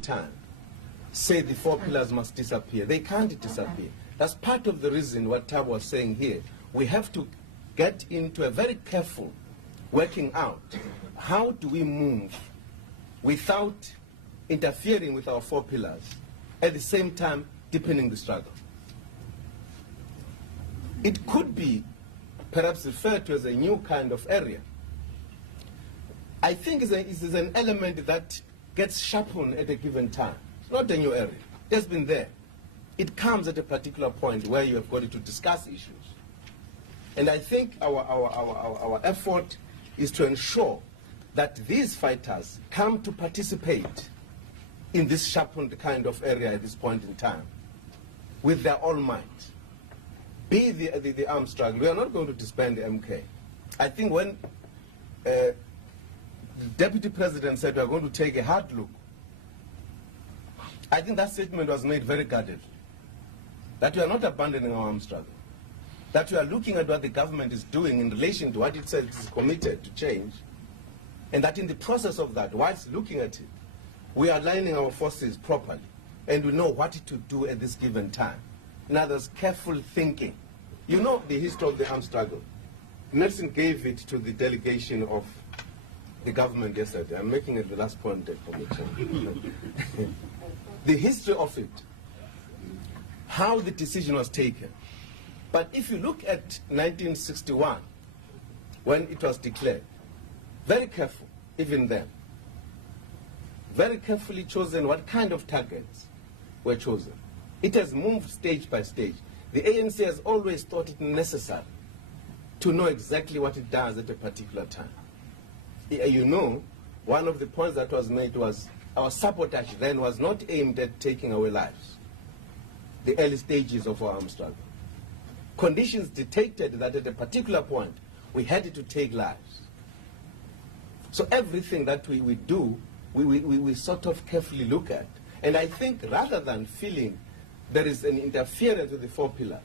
time say the four pillars must disappear. They can't disappear. That's part of the reason what Thabo was saying here. We have to get into a very careful working out. How do we move without interfering with our four pillars, at the same time deepening the struggle? It could be perhaps referred to as a new kind of area. I think it's an element that gets sharpened at a given time. It's not a new area. It's been there. It comes at a particular point where you have got to discuss issues. And I think our effort is to ensure that these fighters come to participate in this sharpened kind of area at this point in time with their all might. Be the armed struggle. We are not going to disband the MK. I think when the Deputy President said we are going to take a hard look, I think that statement was made very guardedly. That we are not abandoning our armed struggle. That we are looking at what the government is doing in relation to what it says it is committed to change. And that in the process of that, whilst looking at it, we are aligning our forces properly. And we know what to do at this given time. In other words, careful thinking. You know the history of the armed struggle. Nelson gave it to the delegation of the government yesterday. I'm making it the last point for me. The history of it, how the decision was taken. But if you look at 1961, when it was declared, very careful, even then, very carefully chosen what kind of targets were chosen. It has moved stage by stage. The ANC has always thought it necessary to know exactly what it does at a particular time. You know, one of the points that was made was our sabotage then was not aimed at taking away lives, the early stages of our armed struggle. Conditions dictated that at a particular point, we had to take lives. So everything that we do, we sort of carefully look at. And I think rather than feeling there is an interference with the four pillars,